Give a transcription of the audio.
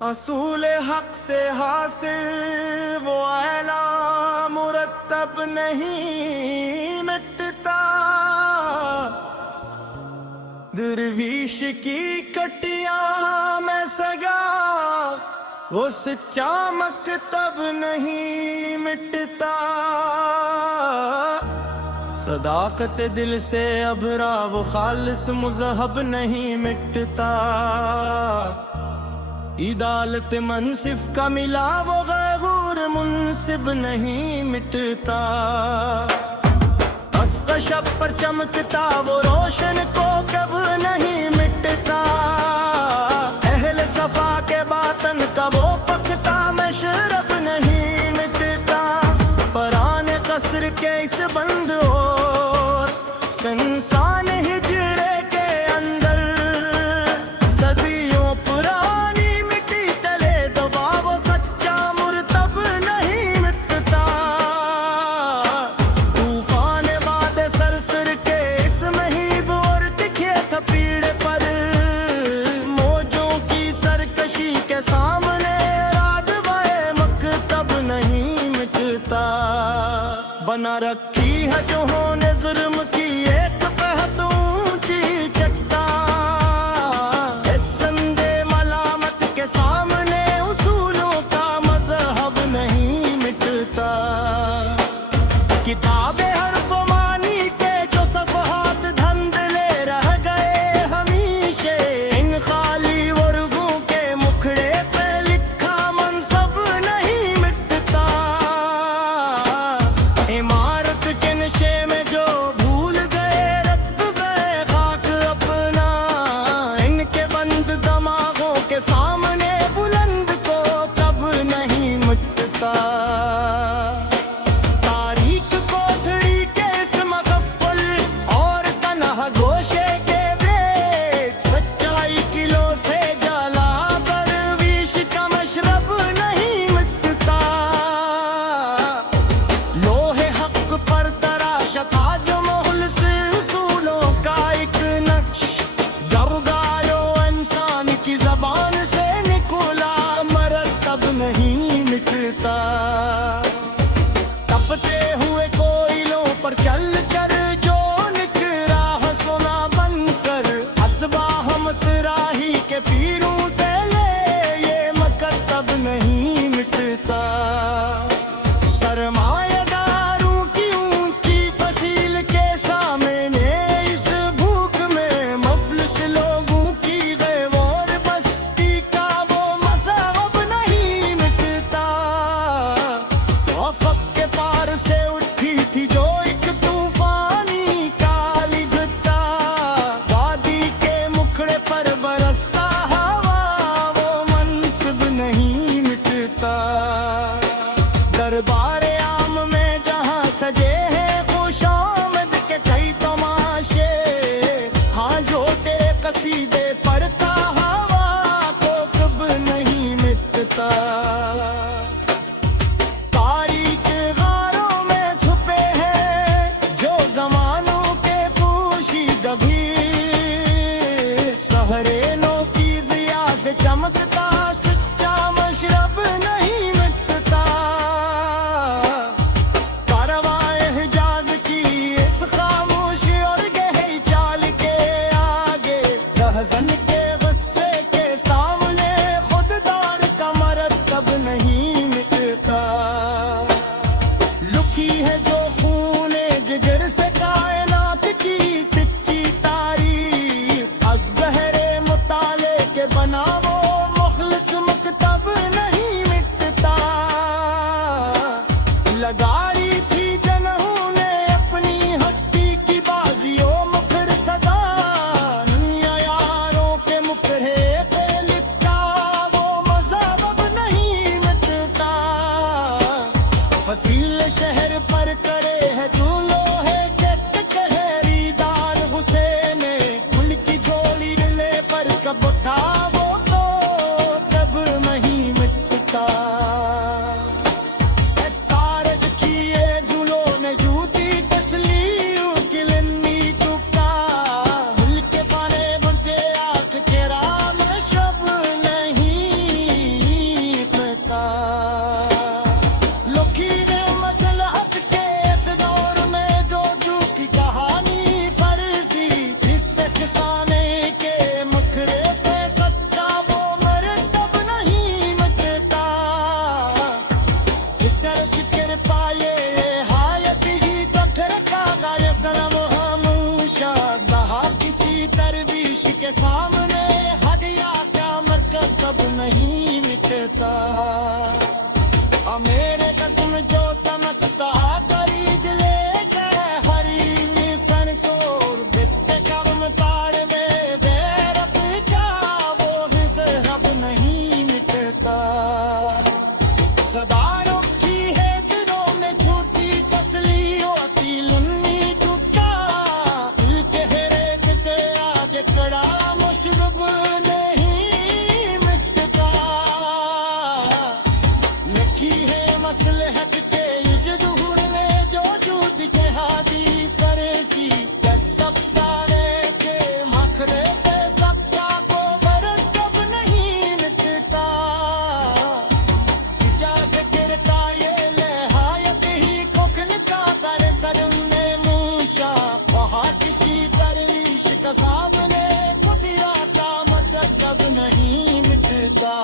असूल हक से हासिल वो आला मुरत्तब नहीं मिटता। दरवीश की कटिया में सगा वो सच्चा मकतब नहीं मिटता। सदाकत दिल से अभरा वो खालिस मुज़हब नहीं मिटता। इदालत मनसिफ का मिला वो गैरूर मुनसिब नहीं मिटता। अफ़क़शब पर चमकता वो रोशन को कब नहीं मिटता। अहले सफ़ा के बातन का वो पकता मशरब नहीं मिटता। पराने कसर के इस बंद और संसान हिजरे के अंदर सदियों पुरानी मिट्टी तले दबा वो सच्चा मुर्तब नहीं मिटता। तूफान वादे सरसर के इस महीब और तिखे थपीड़े पर मौजों की सरकशी के सामने रादवाए मकतब नहीं मिटता। बना रखी है जो होने जुर्म की एक पहत ऊंची चट्टा। इस संदे मलामत के सामने उसूलों का मजहब नहीं मिटता। किताबे हर्फ मानी के जो सफ़हात धंधले रह गए हमीशे। इन खाली वर्गों के मुखड़े पे लिखा मनसब नहीं मिटता। इमारत के नशे में जो भूल गए रत्ब गए खाक अपना। इनके बंद दमागों के सामने बुलंद को कब नहीं मिटता। तारीख कोठड़ी के इस मग़फ़ल और तनहा गोशे के बेच सच्चाई किलो से जला दरवीश का मशरब नहीं मिटता। लोहे हक पर तराशा था जो मोहल से उसूलों का एक नक्श। गरगायो इंसान की ज़बान से निकला मरतब नहीं मिटता। तपते हुए कोयलों पर चल कर जो निकरा है सोना बनकर। हसबा हम तराही के पीरों तेले ये मकतब नहीं मिटता। सरमायादारों की ऊंची फसील के सामने इस भूख में मफलिस लोगों की गैर बस्ती का वो मज़हब नहीं मिटता। अफ़क़ के पार से उठी थी जो एक तूफानी काली घटा। वादी के मुखड़े पर बरसता हवा वो मनसब नहीं मिटता। दरबारे आम में जहाँ सजे हैं खुशामद के कई तमाशे। हाँ झोटे कसीदे पढ़ता हवा को कब नहीं मिटता। तारीख गारों में छुपे हैं जो जमानों के पोशीदा भी। सहरेनों की दिया से चमकता सच्चा मशरब नहीं मिटता। कारवाए हिजाज की इस खामोशी और गहरी चाल के आगे रहज़न के गुस्से के सामने खुददार का मरतब नहीं मिटता। लुकी है जो खूने जिगर से कायनात की सच्ची तारीख। अस गहरे मुताले के बना वो मुखलिस मुकतब नहीं मिटता। लगाई थी जनहू ने अपनी हस्ती की बाजियों मुखर सदा। दुनिया यारों के मुखड़े पे लिखा वो मज़हब नहीं मिटता। फसील शहर पर करे है जो लोहे के कहरीदार हुसैन। फुल की झोली ले पर कब था वो तो कब अब नहीं मिटता। मेरे कसम जो समझता खरीद ले गए हरी मिशन को बिस्ते कम तार दे वेरत क्या वो हिस्से अब नहीं मिटता। सदा रुखी है दिलों में झूठी तसली होती लुन्नी टूटा दिल के रेत के आज कड़ा मुशरब नहीं मिटता। लिखी है मसलहत के इस दूर में जो झूठ के हादी फरेसी सब सारे के मखरे पे सबका को बरकब नहीं मिटता। इजाजत गिरता ये लहायत ही कुखन का दर सर में मूशा वहाँ किसी दरवीश कसाब ने कुटिया का मदद अब नहीं मिटता।